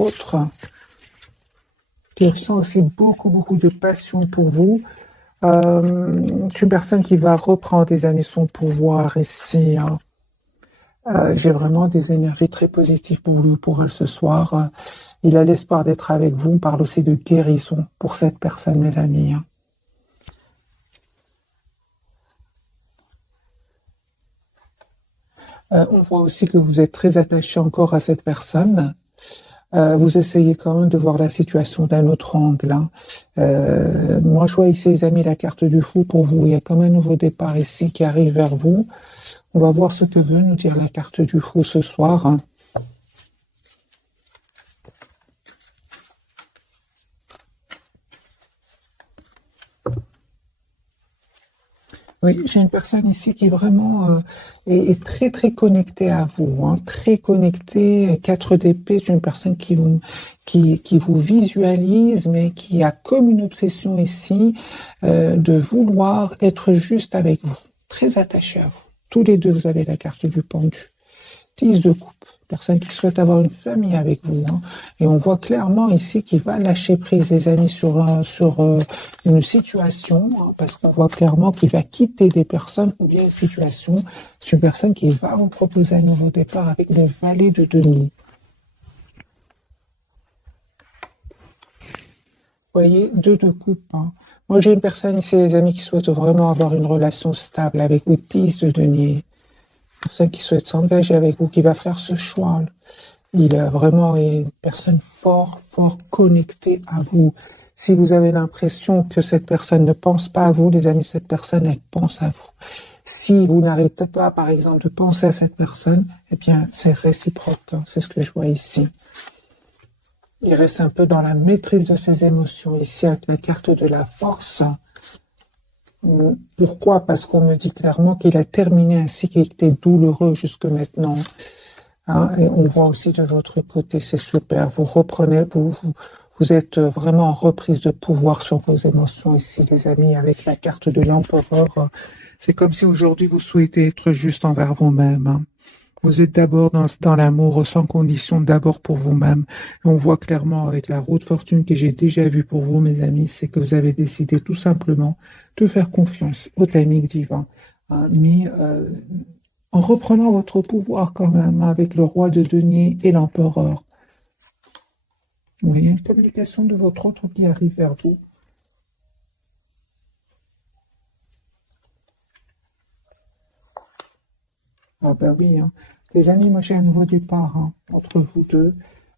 autre qui ressent aussi beaucoup de passion pour vous. C'est une personne qui va reprendre des amis son pouvoir ici. Hein. J'ai vraiment des énergies très positives pour lui, pour elle ce soir. Il a l'espoir d'être avec vous. On parle aussi de guérison pour cette personne, mes amis. Hein. On voit aussi que vous êtes très attaché encore à cette personne. Vous essayez quand même de voir la situation d'un autre angle. Hein. Moi, je vois ici, les amis, la carte du fou pour vous. Il y a comme un nouveau départ ici qui arrive vers vous. On va voir ce que veut nous dire la carte du fou ce soir. Hein. Oui, j'ai une personne ici qui vraiment est très connectée à vous, hein, très connectée. 4 d'épée, c'est une personne qui vous visualise, mais qui a comme une obsession ici de vouloir être juste avec vous, très attaché à vous. Tous les deux, vous avez la carte du pendu. 10 de coupe. Personne qui souhaite avoir une famille avec vous. Hein. Et on voit clairement ici qu'il va lâcher prise, les amis, sur une situation, hein, parce qu'on voit clairement qu'il va quitter des personnes ou bien une situation. C'est une personne qui va vous proposer un nouveau départ avec le valet de denier. Vous voyez, 2 de coupe. Hein. Moi, j'ai une personne ici, les amis, qui souhaite vraiment avoir une relation stable avec vous, 10 de denier. Personne qui souhaite s'engager avec vous, qui va faire ce choix. Il est vraiment une personne fort connectée à vous. Si vous avez l'impression que cette personne ne pense pas à vous, les amis, cette personne, elle pense à vous. Si vous n'arrêtez pas, par exemple, de penser à cette personne, eh bien, c'est réciproque. Hein, c'est ce que je vois ici. Il reste un peu dans la maîtrise de ses émotions ici avec la carte de la force. Pourquoi? Parce qu'on me dit clairement qu'il a terminé un cycle qui était douloureux jusque maintenant. Hein, et on voit aussi de votre côté, c'est super. Vous reprenez, vous êtes vraiment en reprise de pouvoir sur vos émotions ici, les amis, avec la carte de l'empereur. C'est comme si aujourd'hui vous souhaitez être juste envers vous-même. Hein. Vous êtes d'abord dans l'amour sans condition, d'abord pour vous-même. On voit clairement avec la roue de fortune que j'ai déjà vue pour vous, mes amis, c'est que vous avez décidé tout simplement de faire confiance au timing divin. Hein, mais en reprenant votre pouvoir quand même, avec le roi de denier et l'empereur. Vous voyez une communication de votre autre qui arrive vers vous. Ah ben oui, hein. Les amis, moi j'ai un nouveau départ hein, entre vous deux,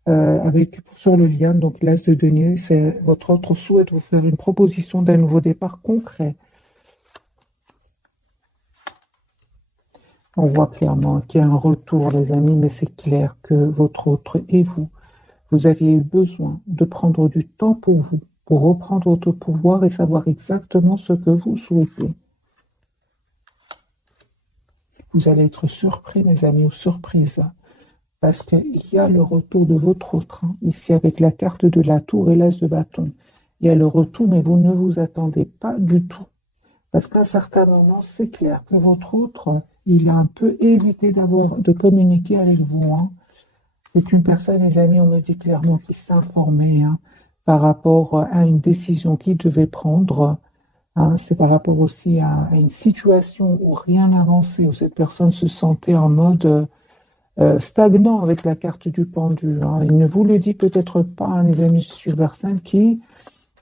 avec sur le lien, donc l'as de denier, c'est votre autre souhaite vous faire une proposition d'un nouveau départ concret. On voit clairement qu'il y a un retour, les amis, mais c'est clair que votre autre et vous aviez eu besoin de prendre du temps pour vous, pour reprendre votre pouvoir et savoir exactement ce que vous souhaitez. Vous allez être surpris, mes amis, ou surprise, parce qu'il y a le retour de votre autre, hein, ici avec la carte de la tour et l'as de bâton. Il y a le retour, mais vous ne vous attendez pas du tout. Parce qu'à un certain moment, c'est clair que votre autre, il a un peu évité de communiquer avec vous. Hein. C'est une personne, les amis, on me dit clairement, qui s'informait hein, par rapport à une décision qu'il devait prendre. Hein, c'est par rapport aussi à une situation où rien n'avançait, où cette personne se sentait en mode stagnant avec la carte du pendu. Hein. Il ne vous le dit peut-être pas, hein, les amis, je suis une personne qui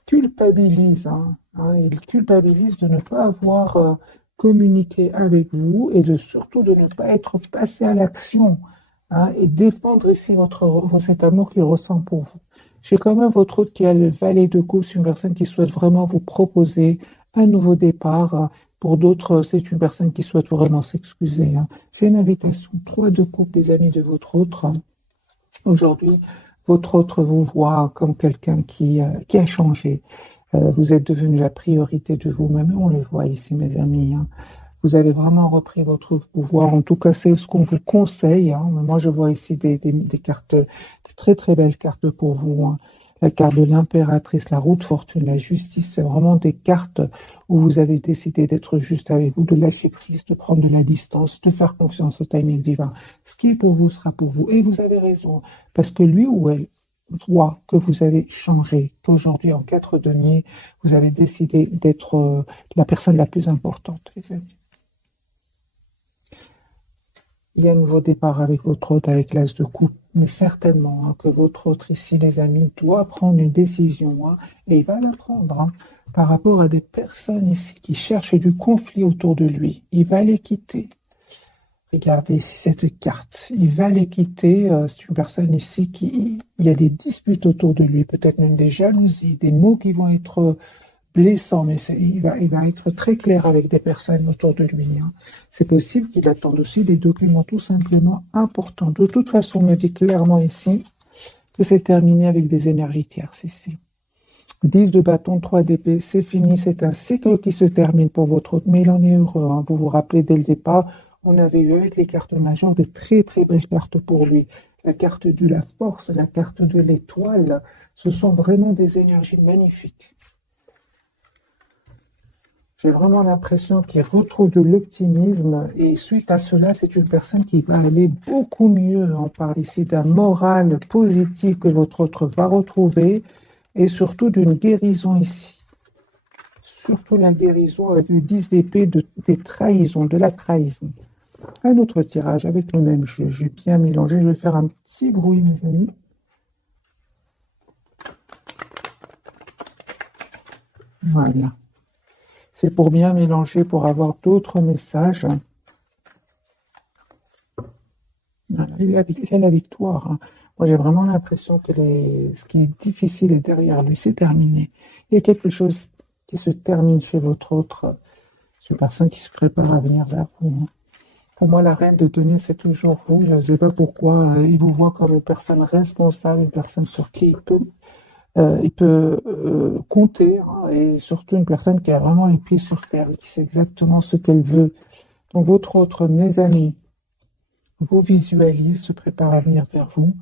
culpabilise. Hein, il culpabilise de ne pas avoir communiqué avec vous et surtout de ne pas être passé à l'action hein, et défendre ici cet amour qu'il ressent pour vous. J'ai quand même votre autre qui a le valet de coupe, c'est une personne qui souhaite vraiment vous proposer un nouveau départ. Pour d'autres, c'est une personne qui souhaite vraiment s'excuser. Hein. C'est une invitation. 3 de coupe, les amis de votre autre. Hein. Aujourd'hui, votre autre vous voit comme quelqu'un qui a changé. Vous êtes devenu la priorité de vous-même. On le voit ici, mes amis. Hein. Vous avez vraiment repris votre pouvoir. En tout cas, c'est ce qu'on vous conseille. Hein. Moi, je vois ici des cartes, des très belles cartes pour vous. Hein. La carte de l'impératrice, la roue de fortune, la justice, c'est vraiment des cartes où vous avez décidé d'être juste avec vous, de lâcher prise, de prendre de la distance, de faire confiance au timing divin. Ce qui est pour vous sera pour vous. Et vous avez raison, parce que lui ou elle voit que vous avez changé, qu'aujourd'hui, en 4 deniers, vous avez décidé d'être la personne la plus importante, les amis. Il y a un nouveau départ avec votre hôte, avec l'as de coupe, mais certainement que votre hôte ici, les amis, doit prendre une décision, et il va la prendre par rapport à des personnes ici qui cherchent du conflit autour de lui. Il va les quitter. Regardez ici cette carte. Il va les quitter. C'est une personne ici il y a des disputes autour de lui, peut-être même des jalousies, des mots qui vont être blessant, mais il va être très clair avec des personnes autour de lui. C'est possible qu'il attende aussi des documents tout simplement importants. De toute façon, on me dit clairement ici que c'est terminé avec des énergies tierces ici. 10 de bâton, 3 d'épée, c'est fini, c'est un cycle qui se termine pour votre hôte, mais il en est heureux. Vous vous rappelez dès le départ, on avait eu avec les cartes majeures des très très belles cartes pour lui. La carte de la force, la carte de l'étoile, ce sont vraiment des énergies magnifiques. J'ai vraiment l'impression qu'il retrouve de l'optimisme et suite à cela, c'est une personne qui va aller beaucoup mieux. On parle ici d'un moral positif que votre autre va retrouver et surtout d'une guérison ici. Surtout la guérison avec le 10 d'épée des trahisons, de la trahison. Un autre tirage avec le même jeu. J'ai bien mélangé. Je vais faire un petit bruit, mes amis. Voilà. C'est pour bien mélanger, pour avoir d'autres messages. Voilà, il a la victoire. Moi, j'ai vraiment l'impression que ce qui est difficile est derrière lui. C'est terminé. Il y a quelque chose qui se termine chez votre autre. C'est une personne qui se prépare à venir vers vous. Pour moi, la reine de denier, c'est toujours vous. Je ne sais pas pourquoi. Il vous voit comme une personne responsable, une personne sur qui il peut compter, et surtout une personne qui a vraiment les pieds sur terre, qui sait exactement ce qu'elle veut. Donc votre autre, mes amis, vous visualise, se prépare à venir vers vous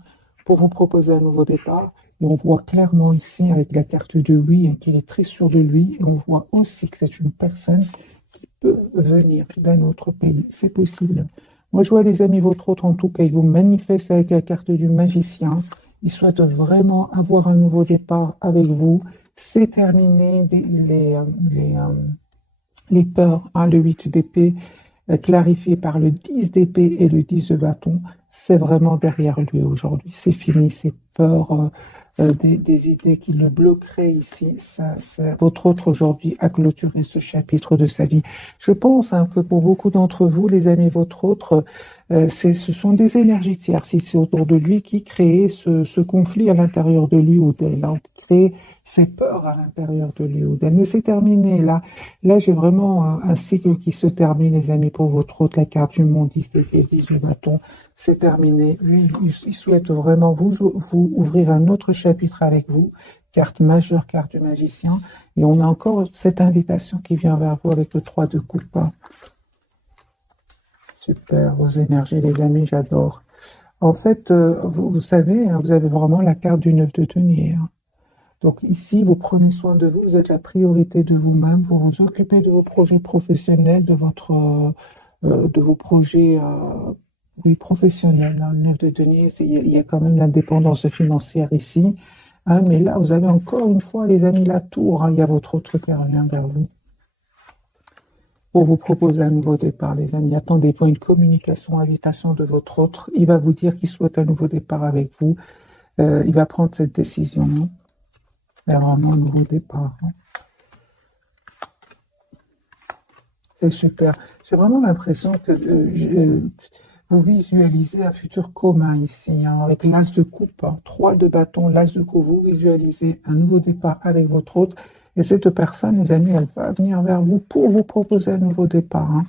pour vous proposer un nouveau départ. Et on voit clairement ici avec la carte de oui qu'il est très sûr de lui. Et on voit aussi que c'est une personne qui peut venir d'un autre pays. C'est possible. Moi, je vois les amis, votre autre, en tout cas, il vous manifeste avec la carte du magicien. Il souhaite vraiment avoir un nouveau départ avec vous. C'est terminé les peurs, le 8 d'épée, clarifié par le 10 d'épée et le 10 de bâton. C'est vraiment derrière lui aujourd'hui. C'est fini, ces peurs, des idées qui le bloqueraient ici. Votre autre aujourd'hui a clôturé ce chapitre de sa vie. Je pense que pour beaucoup d'entre vous, les amis, votre autre, ce sont des énergies tierces ici autour de lui qui créent ce conflit à l'intérieur de lui ou d'elle, qui créent ces peurs à l'intérieur de lui ou d'elle. Mais c'est terminé. Là j'ai vraiment un cycle qui se termine, les amis, pour votre autre. La carte du monde, 10 d'épée, 10 de bâton, c'est terminé. Lui, il souhaite vraiment vous ouvrir un autre chapitre avec vous. Carte majeure, carte du magicien. Et on a encore cette invitation qui vient vers vous avec le 3 de coupe. Super, vos énergies, les amis, j'adore. En fait, vous savez, vous avez vraiment la carte du 9 de denier. Donc ici, vous prenez soin de vous, vous êtes la priorité de vous-même, vous vous occupez de vos projets professionnels, de vos projets professionnels. Le 9 de denier, il y a quand même l'indépendance financière ici. Mais là, vous avez encore une fois, les amis, la tour. Il y a votre autre qui revient vers vous pour vous proposer un nouveau départ, les amis. Attendez-vous à une communication, invitation de votre autre. Il va vous dire qu'il souhaite un nouveau départ avec vous. Il va prendre cette décision vers vraiment un nouveau départ. C'est super. J'ai vraiment l'impression que vous visualisez un futur commun ici, avec l'as de coupe, 3 de bâton, l'as de coupe. Vous visualisez un nouveau départ avec votre autre. Et cette personne, les amis, elle va venir vers vous pour vous proposer un nouveau départ.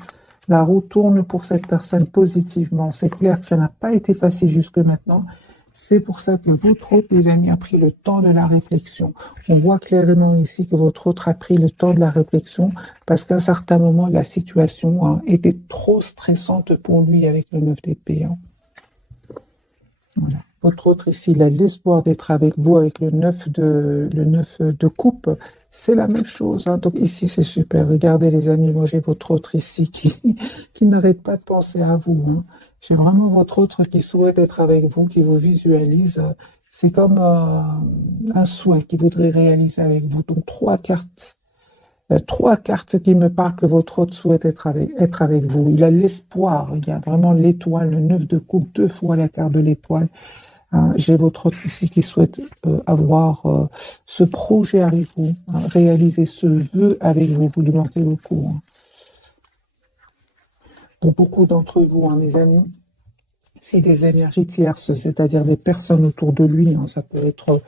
La roue tourne pour cette personne positivement. C'est clair que ça n'a pas été facile jusque maintenant. C'est pour ça que votre autre, les amis, a pris le temps de la réflexion. On voit clairement ici que votre autre a pris le temps de la réflexion parce qu'à un certain moment, la situation était trop stressante pour lui avec le 9 d'épée. Voilà. Votre autre ici, il a l'espoir d'être avec vous avec le 9 de coupe. C'est la même chose. Donc ici, c'est super. Regardez les amis, moi j'ai votre autre ici qui n'arrête pas de penser à vous. J'ai vraiment votre autre qui souhaite être avec vous, qui vous visualise. C'est comme un souhait qu'il voudrait réaliser avec vous. Donc, trois cartes qui me parlent que votre hôte souhaite être avec vous. Il a l'espoir, il y a vraiment l'étoile, le 9 de coupe, deux fois la carte de l'étoile. Hein, j'ai votre hôte ici qui souhaite avoir ce projet avec vous, hein, réaliser ce vœu avec vous. Vous lui manquez beaucoup. Hein. Pour beaucoup d'entre vous, hein, mes amis, c'est des énergies tierces, c'est-à-dire des personnes autour de lui. Hein, ça peut être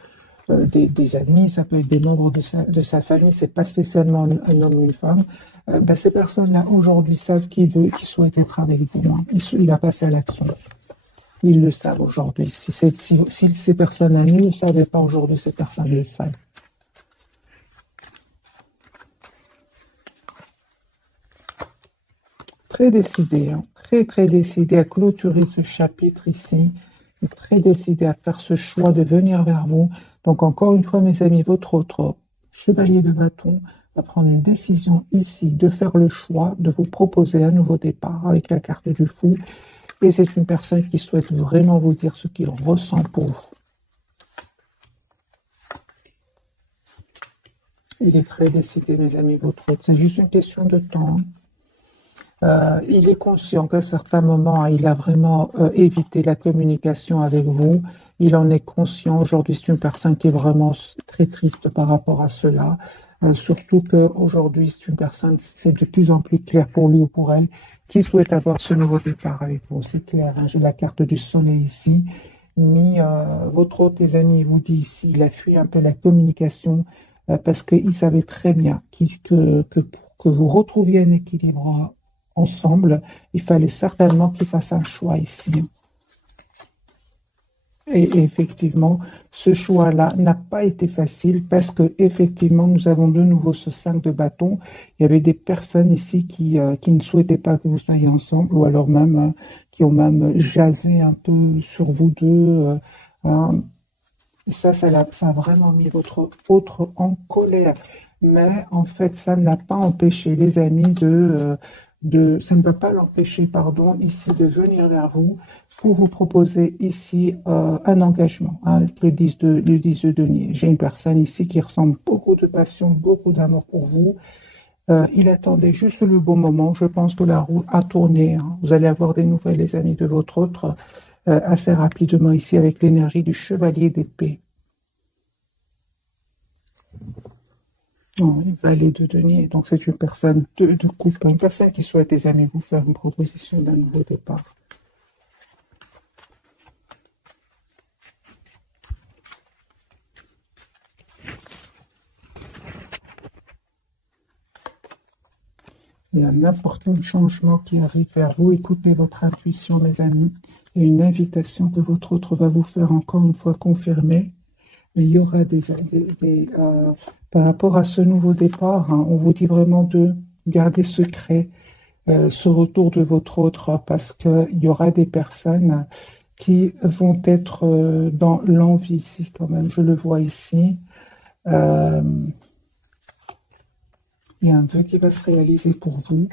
des amis, ça peut être des membres de sa famille, c'est pas spécialement un homme ou une femme. Ces personnes-là, aujourd'hui, savent qu'il souhaite être avec vous. Hein. Il a passé à l'action. Ils le savent aujourd'hui. Si ces personnes-là ne le savaient pas aujourd'hui, ces personnes le savent. Très décidé, hein, très décidé à clôturer ce chapitre ici, très décidé à faire ce choix de venir vers vous. Donc encore une fois, mes amis, votre autre chevalier de bâton va prendre une décision ici de faire le choix de vous proposer un nouveau départ avec la carte du fou. Et c'est une personne qui souhaite vraiment vous dire ce qu'il ressent pour vous. Il est très décidé, mes amis, votre autre. C'est juste une question de temps. Il est conscient qu'à certains moments, il a vraiment évité la communication avec vous. Il en est conscient. Aujourd'hui, c'est une personne qui est vraiment très triste par rapport à cela. Surtout qu'aujourd'hui, c'est une personne, c'est de plus en plus clair pour lui ou pour elle, qui souhaite avoir ce nouveau départ avec vous. C'est clair, hein, j'ai la carte du soleil ici. Mais votre autre, les amis, il vous dit ici, il a fui un peu la communication parce qu'il savait très bien pour que vous retrouviez un équilibre ensemble, il fallait certainement qu'il fasse un choix ici. Et effectivement, ce choix-là n'a pas été facile parce que effectivement, nous avons de nouveau ce 5 de bâton. Il y avait des personnes ici qui ne souhaitaient pas que vous soyez ensemble ou alors même qui ont même jasé un peu sur vous deux. Hein. Ça a vraiment mis votre autre en colère. Mais en fait, ça n'a pas empêché les amis ça ne va pas l'empêcher, pardon, ici de venir vers vous pour vous proposer ici un engagement, hein, avec le 10 de denier. J'ai une personne ici qui ressemble beaucoup de passion, beaucoup d'amour pour vous. Il attendait juste le bon moment. Je pense que la roue a tourné. Hein. Vous allez avoir des nouvelles, les amis, de votre autre assez rapidement ici avec l'énergie du chevalier d'épée. Valet de denier. Donc, c'est une personne de coupe, une personne qui souhaite, les amis, vous faire une proposition d'un nouveau départ. Il y a n'importe quel changement qui arrive vers vous. Écoutez votre intuition, mes amis. Il y a une invitation que votre autre va vous faire encore une fois confirmer. Mais il y aura par rapport à ce nouveau départ, hein, on vous dit vraiment de garder secret ce retour de votre autre parce qu'il y aura des personnes qui vont être dans l'envie ici quand même. Je le vois ici. Il y a un vœu qui va se réaliser pour vous.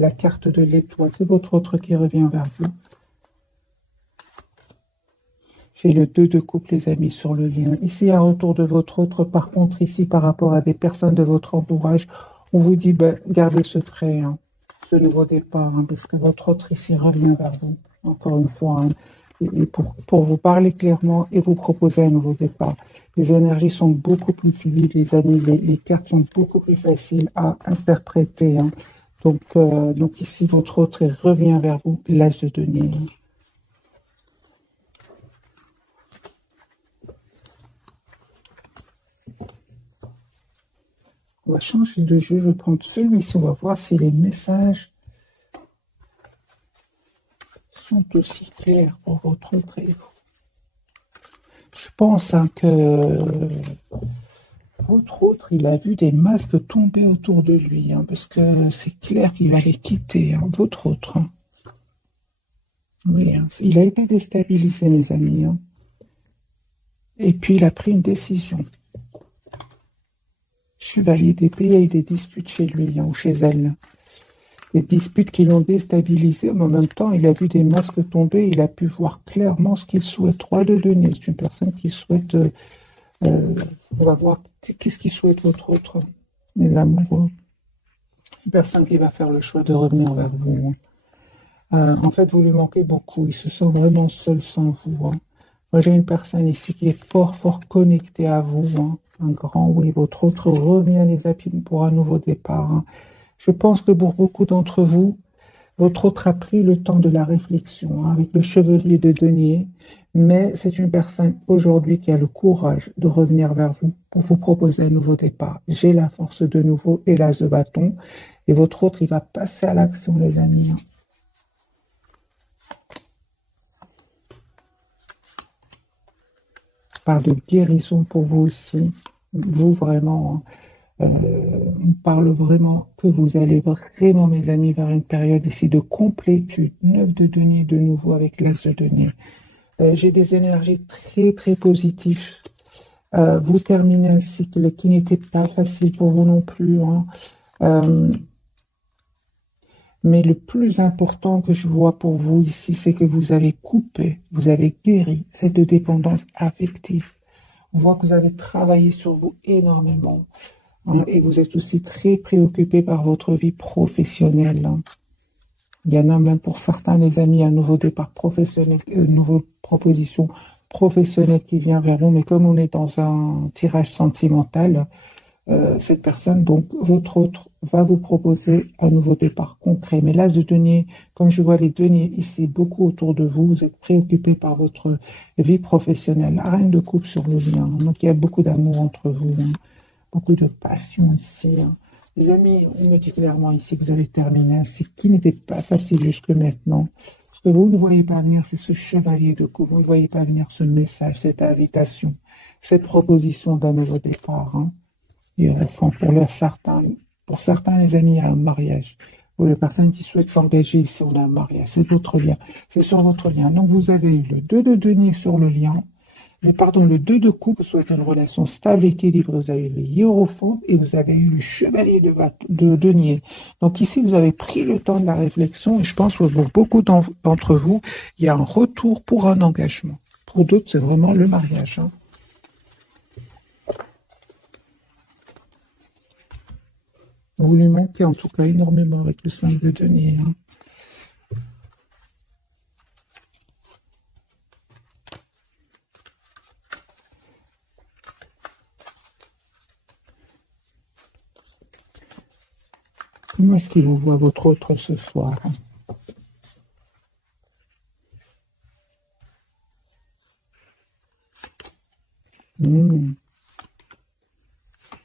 La carte de l'étoile, c'est votre autre qui revient vers vous. J'ai le 2 de coupe, les amis, sur le lien. Ici, un retour de votre autre. Par contre, ici, par rapport à des personnes de votre entourage, on vous dit, gardez secret, hein, ce nouveau départ, hein, parce que votre autre ici revient vers vous, encore une fois, hein, et pour vous parler clairement et vous proposer un nouveau départ. Les énergies sont beaucoup plus fluides, les amis, les cartes sont beaucoup plus faciles à interpréter. Hein. Donc ici, votre autre revient vers vous, l'as de denier. On va changer de jeu, je vais prendre celui-ci, on va voir si les messages sont aussi clairs pour votre autre et vous. Je pense hein, que votre autre, il a vu des masques tomber autour de lui, hein, parce que c'est clair qu'il va les quitter, hein, votre autre. Hein. Oui, hein, il a été déstabilisé, mes amis. Hein. Et puis, il a pris une décision. Chevalier d'épée, il y a eu des disputes chez lui hein, ou chez elle. des disputes qui l'ont déstabilisé, mais en même temps, il a vu des masques tomber, il a pu voir clairement ce qu'il souhaite. Roi de denier, c'est une personne qui souhaite, on va voir qu'est-ce qu'il souhaite votre autre, les amoureux. Une personne qui va faire le choix de revenir vers vous. En fait, vous lui manquez beaucoup, il se sent vraiment seul sans vous. Moi, j'ai une personne ici qui est fort, fort connectée à vous. Un grand, oui, votre autre revient les appuis pour un nouveau départ. Je pense que pour beaucoup d'entre vous, votre autre a pris le temps de la réflexion avec le chevalier de denier, mais c'est une personne aujourd'hui qui a le courage de revenir vers vous pour vous proposer un nouveau départ. J'ai la force de nouveau et l'as de bâton, et votre autre, il va passer à l'action, les amis. Parle de guérison pour vous aussi. Vous, vraiment, on parle vraiment que vous allez vraiment, mes amis, vers une période ici de complétude. 9 de denier de nouveau avec l'as de denier. J'ai des énergies très, très positives. Vous terminez un cycle qui n'était pas facile pour vous non plus. Mais le plus important que je vois pour vous ici, c'est que vous avez coupé, vous avez guéri cette dépendance affective. On voit que vous avez travaillé sur vous énormément. Et vous êtes aussi très préoccupé par votre vie professionnelle. Il y en a même pour certains, les amis, un nouveau départ professionnel, une nouvelle proposition professionnelle qui vient vers vous. Mais comme on est dans un tirage sentimental, cette personne, donc votre autre, va vous proposer un nouveau départ concret. Mais l'as de denier, comme je vois les deniers ici, beaucoup autour de vous, vous êtes préoccupé par votre vie professionnelle. La reine de coupe sur le lien. Donc il y a beaucoup d'amour entre vous, beaucoup de passion ici. Les amis, on me dit clairement ici que vous avez terminé un cycle qui n'était pas facile jusque maintenant. Ce que vous ne voyez pas venir, c'est ce chevalier de coupe. Vous ne voyez pas venir ce message, cette invitation, cette proposition d'un nouveau départ. Et enfin, pour certains, les amis, il y a un mariage. Pour les personnes qui souhaitent s'engager ici, on a un mariage. C'est votre lien. C'est sur votre lien. Donc, vous avez eu le 2 de denier sur le lien. Mais pardon, le 2 de coupe, vous souhaitez une relation stable, équilibrée. Vous avez eu le hiérophante et vous avez eu le chevalier de denier. Donc ici, vous avez pris le temps de la réflexion et je pense que pour beaucoup d'entre vous, il y a un retour pour un engagement. Pour d'autres, c'est vraiment le mariage. Vous lui manquez en tout cas énormément avec le 5 de denier. Comment est-ce qu'il vous voit votre autre ce soir?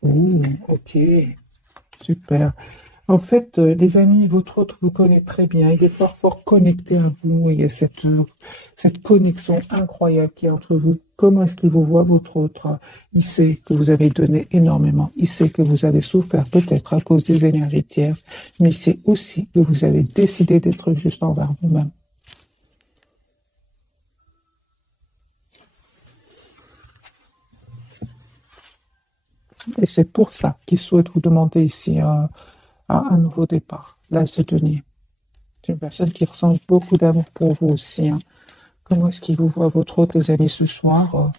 Oh, ok, super. En fait, les amis, votre autre vous connaît très bien. Il est fort, fort connecté à vous. Il y a cette connexion incroyable qui est entre vous. Comment est-ce qu'il vous voit, votre autre? Il sait que vous avez donné énormément. Il sait que vous avez souffert peut-être à cause des énergies tierces, mais il sait aussi que vous avez décidé d'être juste envers vous-même. Et c'est pour ça qu'il souhaite vous demander ici un nouveau départ. Là, se tenir. C'est une personne qui ressent beaucoup d'amour pour vous aussi. Comment est-ce qu'il vous voit, votre autre, les amis, ce soir?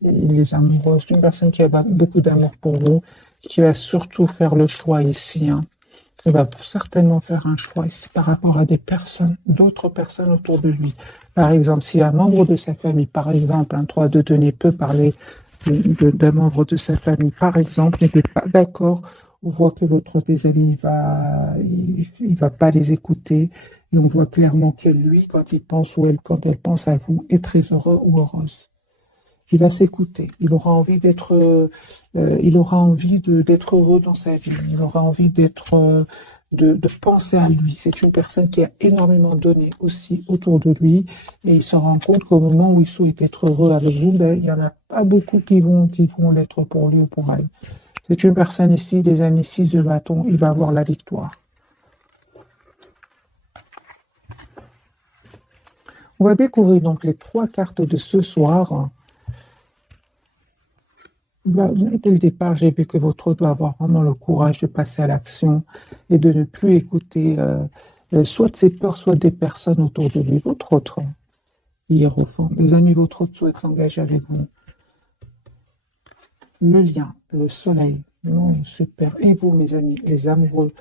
Il est amoureux. C'est une personne qui a beaucoup d'amour pour vous, qui va surtout faire le choix ici. Il va certainement faire un choix ici par rapport à des personnes, d'autres personnes autour de lui. Par exemple, si un membre de sa famille, par exemple, un 3 de denier peut parler d'un membre de sa famille, par exemple, n'était pas d'accord, on voit que votre des amis il va pas les écouter, et on voit clairement que lui, quand il pense ou elle, quand elle pense à vous, est très heureux ou heureuse. Il va s'écouter. Il aura envie d'être heureux dans sa vie. Il aura envie de penser à lui. C'est une personne qui a énormément donné aussi autour de lui et il se rend compte qu'au moment où il souhaite être heureux avec vous, ben, il n'y en a pas beaucoup qui vont l'être pour lui ou pour elle. C'est une personne ici, des amis 6 de bâton, il va avoir la victoire. On va découvrir donc les 3 cartes de ce soir. Dès le départ, j'ai vu que votre autre doit avoir vraiment le courage de passer à l'action et de ne plus écouter soit de ses peurs, soit des personnes autour de lui. Votre autre, hiérophant, des amis, votre autre souhaite s'engager avec vous. Le lien, le soleil, non, super. Et vous, mes amis, les amoureux.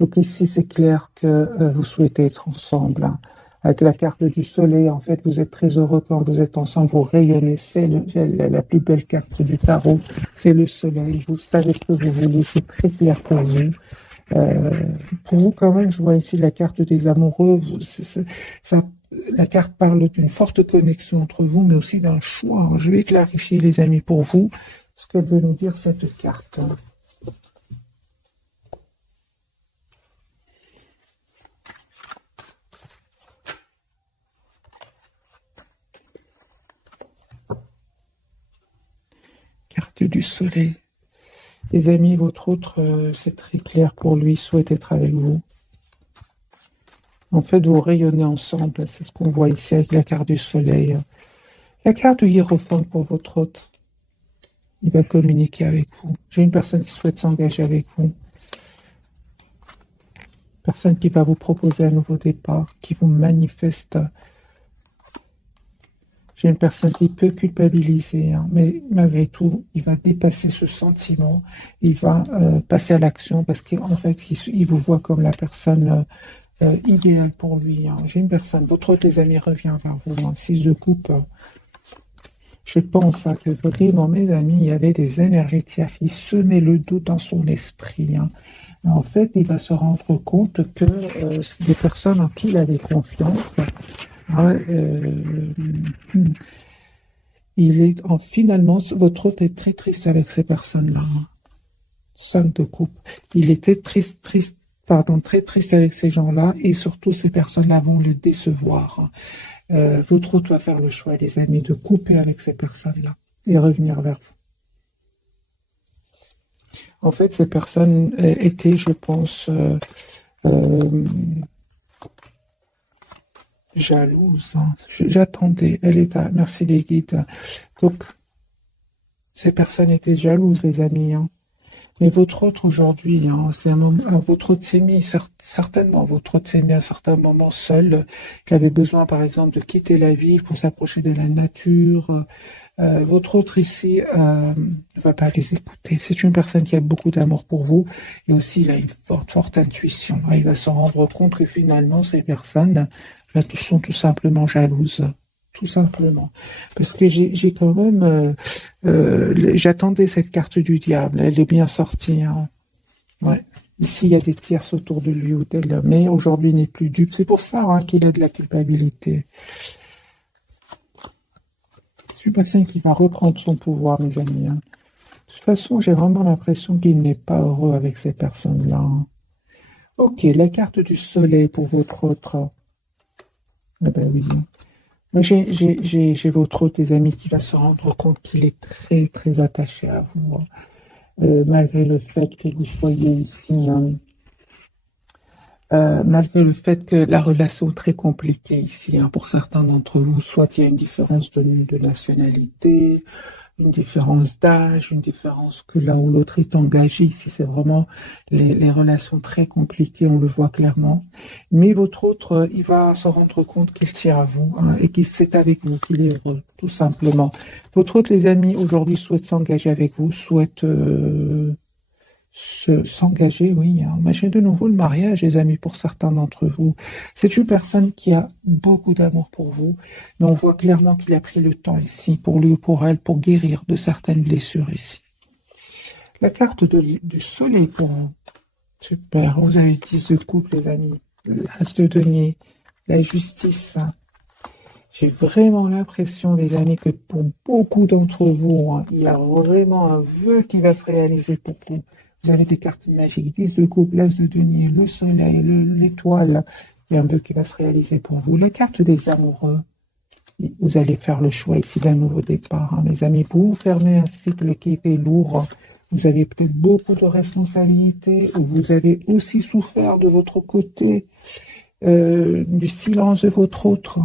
Donc ici, c'est clair que vous souhaitez être ensemble, hein. Avec la carte du soleil, en fait, vous êtes très heureux quand vous êtes ensemble, vous rayonnez. C'est la plus belle carte du tarot, c'est le soleil. Vous savez ce que vous voulez, c'est très clair pour vous. Euh, pour vous, quand même, je vois ici la carte des amoureux. Ça, la carte parle d'une forte connexion entre vous, mais aussi d'un choix. Je vais clarifier, les amis, pour vous, ce qu'elle veut nous dire, cette carte. Carte du soleil. Les amis, votre autre, c'est très clair pour lui, souhaite être avec vous. En fait, vous rayonnez ensemble, c'est ce qu'on voit ici avec la carte du soleil. La carte du hiérophante pour votre hôte, il va communiquer avec vous. J'ai une personne qui souhaite s'engager avec vous. Personne qui va vous proposer un nouveau départ, qui vous manifeste. J'ai une personne qui peut culpabiliser, hein, mais malgré tout, il va dépasser ce sentiment. Il va passer à l'action parce qu'en fait, il vous voit comme la personne idéale pour lui, hein. J'ai une personne, votre autre, les amis, revient vers vous, hein, 6 de coupe. Je pense hein, que vraiment, mes amis, il y avait des énergies tierces qui semaient le doute dans son esprit, hein. En fait, il va se rendre compte que c'est des personnes en qui il avait confiance. Ouais, finalement, votre hôte est très triste avec ces personnes-là, hein. 5 de coupe. Il était très triste avec ces gens-là et surtout ces personnes-là vont le décevoir, hein. Votre hôte va faire le choix, les amis, de couper avec ces personnes-là et revenir vers vous. En fait, ces personnes étaient, je pense, euh, jalouses, hein. J'attendais, elle est à... Merci les guides. Donc, ces personnes étaient jalouses, les amis, hein. Mais votre autre aujourd'hui, hein, c'est un moment, votre autre s'est mis, certainement, votre autre s'est mis à un certain moment seul. Il avait besoin, par exemple, de quitter la ville pour s'approcher de la nature. Votre autre ici ne va pas les écouter. C'est une personne qui a beaucoup d'amour pour vous et aussi il a une forte intuition. Il va se rendre compte que finalement, ces personnes sont tout simplement jalouses. Tout simplement. Parce que j'ai quand même... j'attendais cette carte du diable. Elle est bien sortie, hein. Ouais. Ici, il y a des tierces autour de lui ou d'elle, mais aujourd'hui, il n'est plus dupe. C'est pour ça hein, qu'il a de la culpabilité. C'est une personne qui va reprendre son pouvoir, mes amis, hein. De toute façon, j'ai vraiment l'impression qu'il n'est pas heureux avec ces personnes-là, hein. Ok, la carte du soleil pour votre autre. Eh ben oui. J'ai votre autre, tes amis, qui va se rendre compte qu'il est très, très attaché à vous, hein. Malgré le fait que vous soyez ici, hein, malgré le fait que la relation est très compliquée ici, hein, pour certains d'entre vous, soit il y a une différence de nationalité, une différence d'âge, une différence que l'un ou l'autre est engagé. Ici, c'est vraiment les relations très compliquées, on le voit clairement. Mais votre autre, il va se rendre compte qu'il tient à vous hein, et qu'il c'est avec vous qu'il est heureux, tout simplement. Votre autre, les amis, aujourd'hui, souhaite s'engager avec vous, souhaite s'engager, oui, hein. Mais j'ai de nouveau le mariage, les amis, pour certains d'entre vous. C'est une personne qui a beaucoup d'amour pour vous, mais on voit clairement qu'il a pris le temps ici, pour lui ou pour elle, pour guérir de certaines blessures ici. La carte du soleil pour vous. Super, vous avez le 10 de coupe, les amis. L'as de denier, la justice, hein. J'ai vraiment l'impression, les amis, que pour beaucoup d'entre vous, hein, il y a vraiment un vœu qui va se réaliser pour vous. Vous avez des cartes magiques, 10 de coupe, l'as de denier, le soleil, l'étoile. Il y a un vœu qui va se réaliser pour vous. La carte des amoureux. Vous allez faire le choix ici d'un nouveau départ, hein, mes amis. Vous fermez un cycle qui était lourd. Vous avez peut-être beaucoup de responsabilités. Vous avez aussi souffert de votre côté du silence de votre autre.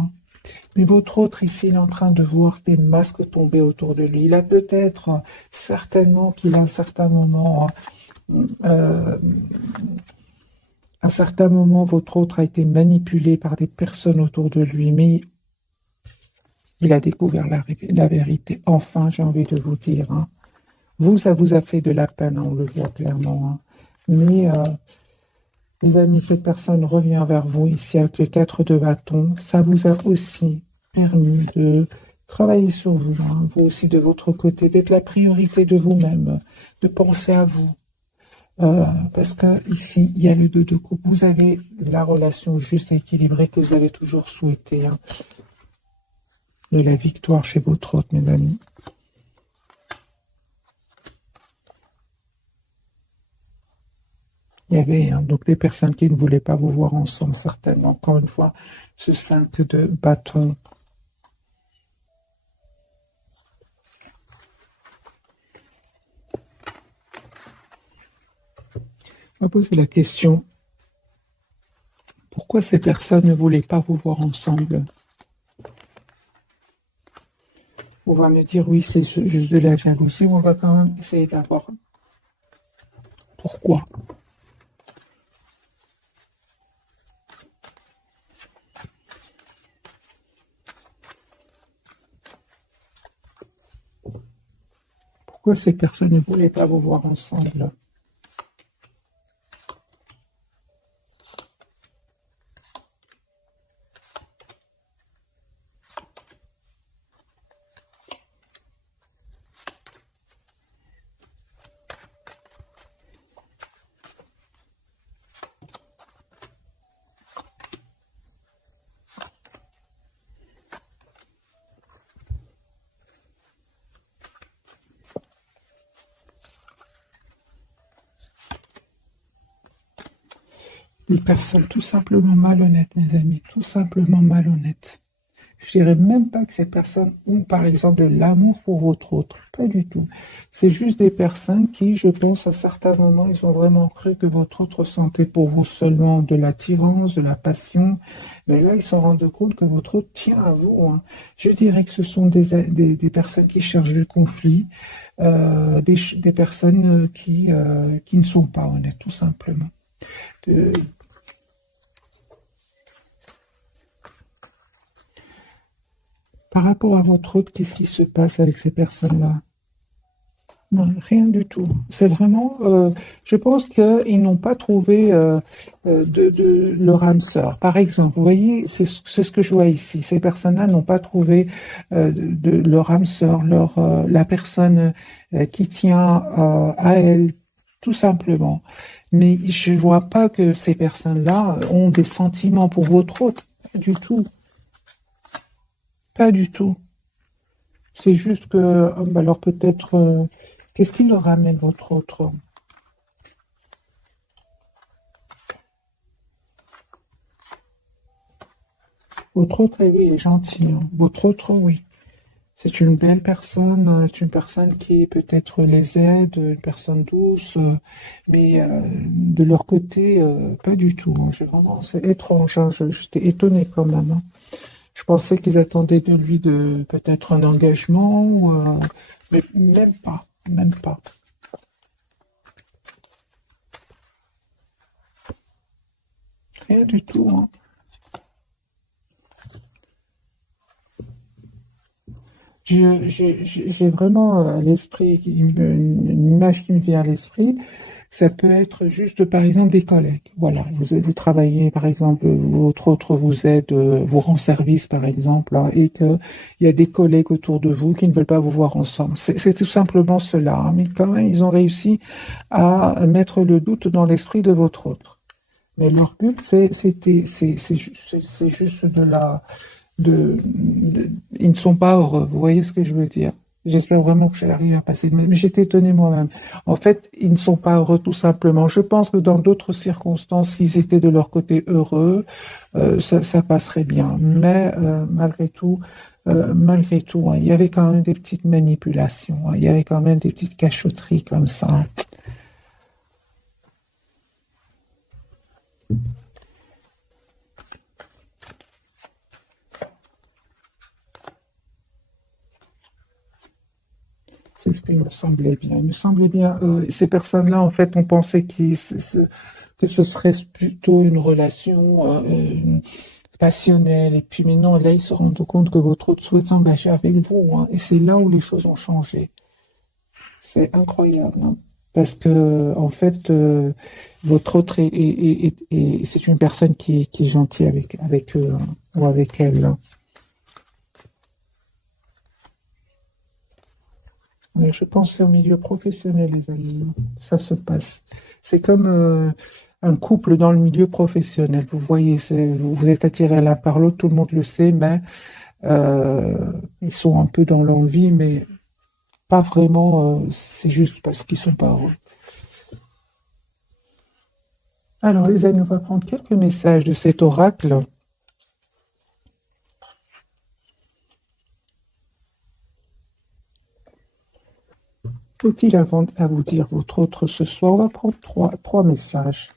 Mais votre autre ici, il est en train de voir des masques tomber autour de lui. Il a peut-être, certainement qu'il a euh, à un certain moment, votre autre a été manipulé par des personnes autour de lui, mais il a découvert la vérité. Enfin, j'ai envie de vous dire, hein. Vous, ça vous a fait de la peine, hein, on le voit clairement, hein. Mais, les amis, cette personne revient vers vous ici avec le 4 de bâton. Ça vous a aussi permis de travailler sur vous, hein, vous aussi de votre côté, d'être la priorité de vous-même, de penser à vous. Parce que ici, il y a le 2 de coupe. Vous avez la relation juste et équilibrée que vous avez toujours souhaité, hein, de la victoire chez votre hôte, mes amis. Il y avait, hein, donc des personnes qui ne voulaient pas vous voir ensemble, certainement. Encore une fois, ce 5 de bâton. On va poser la question, pourquoi ces personnes ne voulaient pas vous voir ensemble? On va me dire, oui, c'est juste de la jalousie, on va quand même essayer d'avoir pourquoi. Pourquoi ces personnes ne voulaient pas vous voir ensemble? Des personnes tout simplement malhonnêtes, mes amis, tout simplement malhonnêtes. Je dirais même pas que ces personnes ont, par exemple, de l'amour pour votre autre. Pas du tout. C'est juste des personnes qui, je pense, à certains moments, ils ont vraiment cru que votre autre ressentait pour vous seulement de l'attirance, de la passion. Mais là, ils se rendent compte que votre autre tient à vous, hein. Je dirais que ce sont des personnes qui cherchent du conflit, des personnes qui ne sont pas honnêtes, tout simplement. Euh, Par rapport à votre autre, qu'est-ce qui se passe avec ces personnes-là? Non, rien du tout. C'est vraiment, je pense qu'ils n'ont pas trouvé de leur âme sœur. Par exemple, vous voyez, c'est ce que je vois ici. Ces personnes-là n'ont pas trouvé de leur âme sœur, la personne qui tient à elle, tout simplement. Mais je ne vois pas que ces personnes-là ont des sentiments pour votre autre. Pas du tout. Pas du tout. C'est juste que, alors peut-être, qu'est-ce qui leur ramène votre autre? Votre autre, eh oui, est gentil, hein. Votre autre, oui. C'est une belle personne, c'est une personne qui peut-être les aide, une personne douce, mais de leur côté, pas du tout, hein. C'est étrange, hein. J'étais étonnée quand même, hein. Je pensais qu'ils attendaient de lui de peut-être un engagement, mais même pas, même pas. Rien du tout, hein. J'ai vraiment à l'esprit, une image qui me vient à l'esprit. Ça peut être juste, par exemple, des collègues. Voilà, vous travaillez, par exemple, votre autre vous aide, vous rend service, par exemple, hein, et que il y a des collègues autour de vous qui ne veulent pas vous voir ensemble. C'est tout simplement cela, hein. Mais quand même, ils ont réussi à mettre le doute dans l'esprit de votre autre. Mais leur but, c'est juste ils ne sont pas heureux. Vous voyez ce que je veux dire? J'espère vraiment que j'arrive à passer. Mais j'étais étonné moi-même. En fait, ils ne sont pas heureux tout simplement. Je pense que dans d'autres circonstances, s'ils étaient de leur côté heureux, ça passerait bien. Mais malgré tout, hein, il y avait quand même des petites manipulations, hein. Il y avait quand même des petites cachotteries comme ça, hein. C'est ce qui me semblait bien. Il me semblait bien, ces personnes-là, en fait, on pensait que ce serait plutôt une relation passionnelle. Et puis, mais non, là, ils se rendent compte que votre autre souhaite s'engager avec vous, hein. Et c'est là où les choses ont changé. C'est incroyable, hein. Parce que, en fait, votre autre c'est une personne qui est gentille avec eux, hein, ou avec elle, hein. Mais je pense que c'est au milieu professionnel, les amis, hein. Ça se passe. C'est comme un couple dans le milieu professionnel. Vous voyez, vous êtes attirés l'un par l'autre, tout le monde le sait, mais ils sont un peu dans l'envie, mais pas vraiment. C'est juste parce qu'ils sont pas heureux. Alors, les amis, on va prendre quelques messages de cet oracle. Faut-il à vous dire votre autre ce soir? On va prendre trois messages.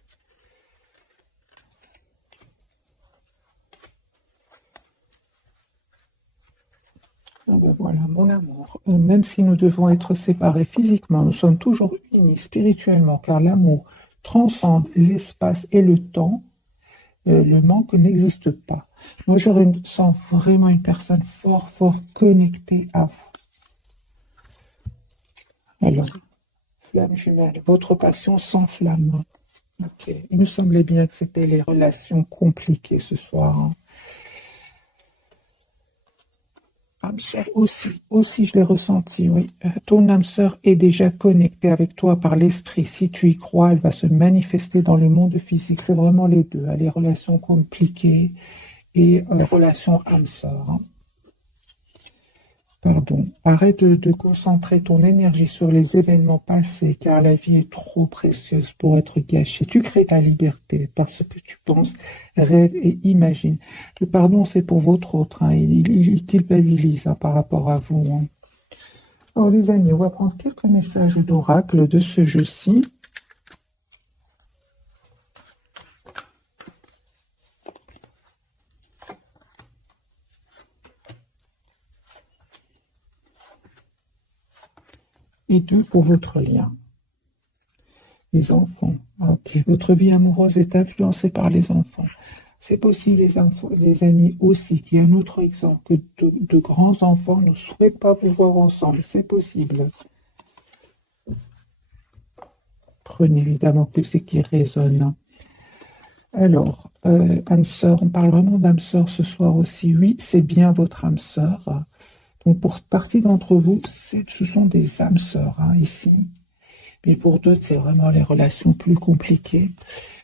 Ah ben voilà, mon amour, même si nous devons être séparés physiquement, nous sommes toujours unis spirituellement, car l'amour transcende l'espace et le temps. Le manque n'existe pas. Moi, je sens vraiment une personne fort, fort connectée à vous. Alors, flamme jumelle, votre passion s'enflamme. Ok. Il me semblait bien que c'était les relations compliquées ce soir, hein. Âme sœur aussi je l'ai ressenti, oui. Ton âme sœur est déjà connectée avec toi par l'esprit. Si tu y crois, elle va se manifester dans le monde physique. C'est vraiment les deux, hein, les relations compliquées et relations âme sœur, hein. Pardon. Arrête de concentrer ton énergie sur les événements passés, car la vie est trop précieuse pour être gâchée. Tu crées ta liberté par ce que tu penses, rêves et imagines. Le pardon, c'est pour votre autre, hein. Il culpabilise, hein, par rapport à vous, hein. Alors, les amis, on va prendre quelques messages d'oracle de ce jeu-ci. Et deux pour votre lien. Les enfants. Ok. Votre vie amoureuse est influencée par les enfants. C'est possible, les amis, aussi, qu'il y ait un autre exemple, que de grands enfants ne souhaitent pas vous voir ensemble. C'est possible. Prenez évidemment que ce qui résonne. Alors, âme sœur, on parle vraiment d'âme sœur ce soir aussi. Oui, c'est bien votre âme sœur. Donc, pour partie d'entre vous, ce sont des âmes sœurs, hein, ici. Mais pour d'autres, c'est vraiment les relations plus compliquées.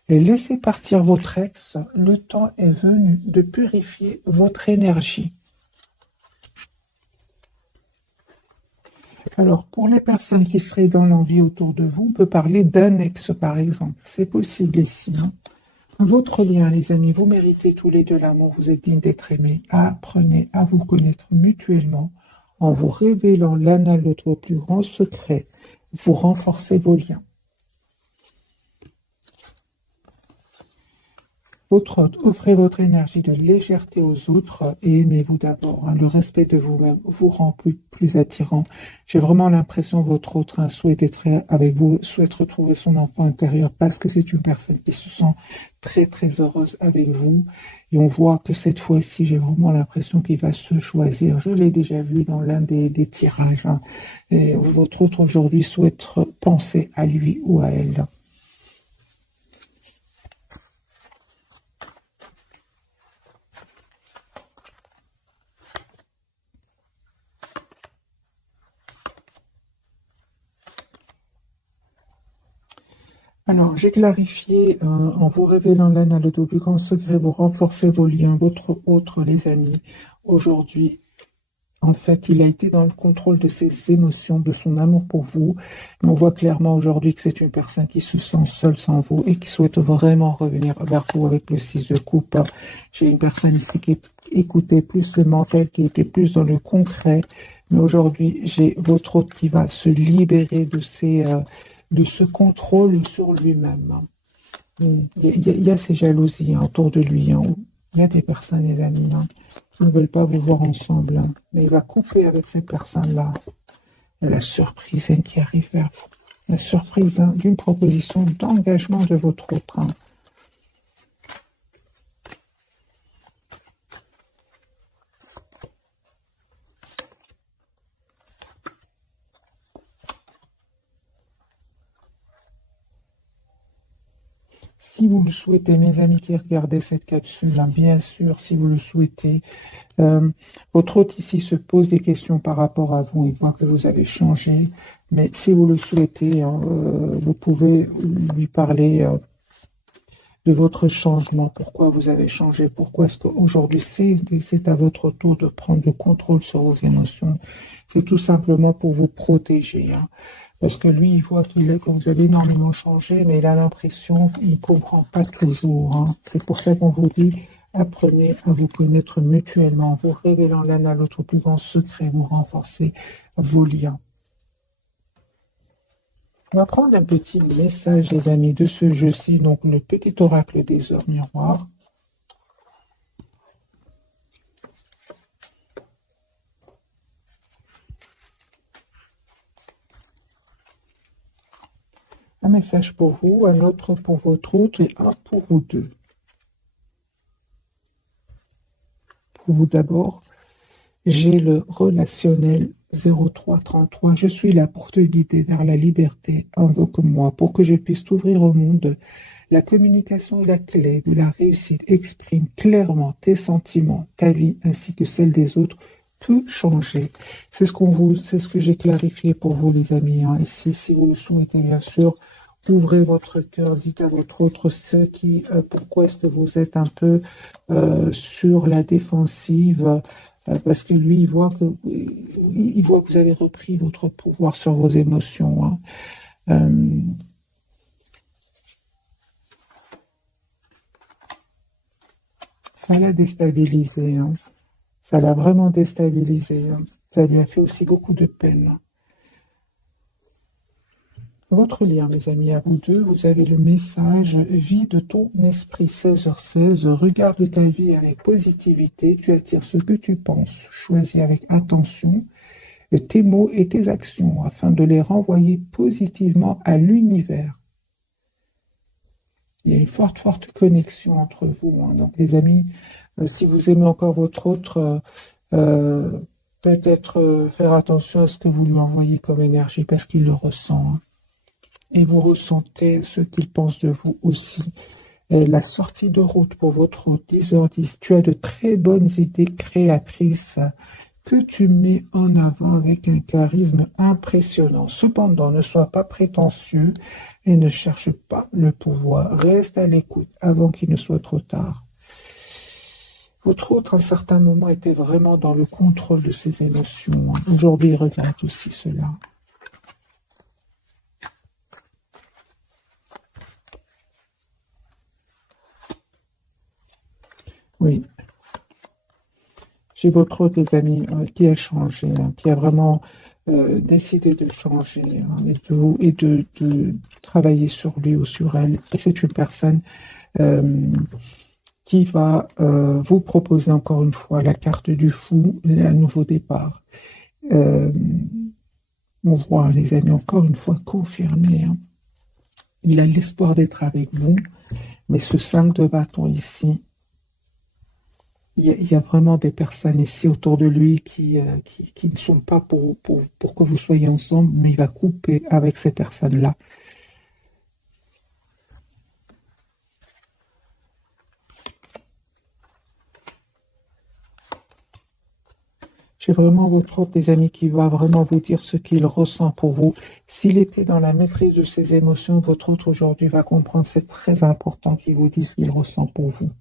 Et laissez partir votre ex. Le temps est venu de purifier votre énergie. Alors, pour les personnes qui seraient dans l'envie autour de vous, on peut parler d'un ex, par exemple. C'est possible ici, hein. Votre lien, les amis, vous méritez tous les deux l'amour, vous êtes dignes d'être aimés. Apprenez à vous connaître mutuellement en vous révélant l'un à l'autre vos plus grands secrets. Vous renforcez vos liens. Offrez votre énergie de légèreté aux autres et aimez-vous d'abord, hein. Le respect de vous-même vous rend plus attirant. J'ai vraiment l'impression que votre autre, hein, souhaite être avec vous, souhaite retrouver son enfant intérieur parce que c'est une personne qui se sent très très heureuse avec vous. Et on voit que cette fois-ci, j'ai vraiment l'impression qu'il va se choisir. Je l'ai déjà vu dans l'un des tirages, hein. Et votre autre aujourd'hui souhaite penser à lui ou à elle. Alors, j'ai clarifié, en vous révélant l'un à l'autre vos plus grands secrets, vous renforcez vos liens, votre autre, les amis. Aujourd'hui, en fait, il a été dans le contrôle de ses émotions, de son amour pour vous. Mais on voit clairement aujourd'hui que c'est une personne qui se sent seule sans vous et qui souhaite vraiment revenir vers vous avec le 6 de coupe. J'ai une personne ici qui écoutait plus le mental, qui était plus dans le concret. Mais aujourd'hui, j'ai votre autre qui va se libérer de ce contrôle sur lui-même. Il y a ces jalousies, hein, autour de lui, hein. Il y a des personnes, les amis, hein, qui ne veulent pas vous voir ensemble, hein. Mais il va couper avec ces personnes-là. la surprise qui arrive vers vous. La surprise d'une proposition d'engagement de votre autre. Si vous le souhaitez, mes amis qui regardez cette capsule, bien sûr, si vous le souhaitez, votre hôte ici se pose des questions par rapport à vous. Il voit que vous avez changé, mais si vous le souhaitez, vous pouvez lui parler de votre changement. Pourquoi vous avez changé? Pourquoi est-ce qu'aujourd'hui, c'est à votre tour de prendre le contrôle sur vos émotions? C'est tout simplement pour vous protéger. Parce que lui, il voit que vous avez énormément changé, mais il a l'impression qu'il ne comprend pas toujours. C'est pour ça qu'on vous dit, apprenez à vous connaître mutuellement, vous révélant l'un à l'autre plus grand secret, vous renforcez vos liens. On va prendre un petit message, les amis, de ce jeu-ci, donc le petit oracle des heures miroirs. Un message pour vous, un autre pour votre hôte et un pour vous deux. Pour vous d'abord, j'ai le relationnel 0333. Je suis là pour te guider vers la liberté. Invoque-moi pour que je puisse t'ouvrir au monde. La communication est la clé de la réussite. Exprime clairement tes sentiments, ta vie ainsi que celle des autres peut changer. C'est ce que j'ai clarifié pour vous, les amis. Ici, si vous le souhaitez, bien sûr, ouvrez votre cœur, dites à votre autre pourquoi est-ce que vous êtes un peu sur la défensive, parce que lui, il voit que vous avez repris votre pouvoir sur vos émotions. Ça l'a déstabilisé. Ça l'a vraiment déstabilisé. Ça lui a fait aussi beaucoup de peine. Votre lien, mes amis, à vous deux, vous avez le message « Vie de ton esprit 16h16, regarde ta vie avec positivité, tu attires ce que tu penses, choisis avec attention tes mots et tes actions afin de les renvoyer positivement à l'univers. » Il y a une forte connexion entre vous. Donc, les amis, si vous aimez encore votre autre, peut-être faire attention à ce que vous lui envoyez comme énergie parce qu'il le ressent. Et vous ressentez ce qu'il pense de vous aussi. Et la sortie de route pour votre hôte, 10h10, tu as de très bonnes idées créatrices que tu mets en avant avec un charisme impressionnant. Cependant, ne sois pas prétentieux et ne cherche pas le pouvoir. Reste à l'écoute avant qu'il ne soit trop tard. Votre hôte, à un certain moment, était vraiment dans le contrôle de ses émotions. Aujourd'hui, il regrette aussi cela. Oui. J'ai votre hôte, les amis, qui a changé, qui a vraiment décidé de changer et de travailler sur lui ou sur elle. Et c'est une personne qui va vous proposer encore une fois la carte du fou, un nouveau départ. On voit, les amis, encore une fois confirmé. Il a l'espoir d'être avec vous, mais ce 5 de bâton ici, il y a vraiment des personnes ici autour de lui qui ne sont pas pour que vous soyez ensemble, mais il va couper avec ces personnes-là. J'ai vraiment votre hôte, des amis, qui va vraiment vous dire ce qu'il ressent pour vous. S'il était dans la maîtrise de ses émotions, votre hôte aujourd'hui va comprendre. C'est très important qu'il vous dise ce qu'il ressent pour vous.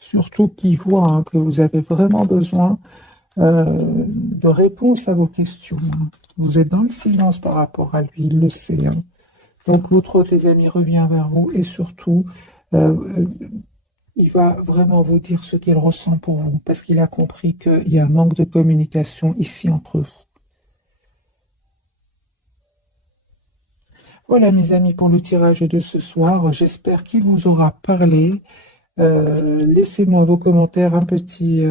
Surtout qu'il voit que vous avez vraiment besoin de réponses à vos questions. Vous êtes dans le silence par rapport à lui, il le sait. Donc l'autre hôte, les amis, revient vers vous et surtout, il va vraiment vous dire ce qu'il ressent pour vous parce qu'il a compris qu'il y a un manque de communication ici entre vous. Voilà mes amis pour le tirage de ce soir. J'espère qu'il vous aura parlé. Laissez-moi vos commentaires, un petit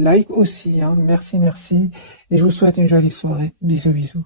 like aussi, hein. Merci, merci. Et je vous souhaite une jolie soirée. Bisous, bisous.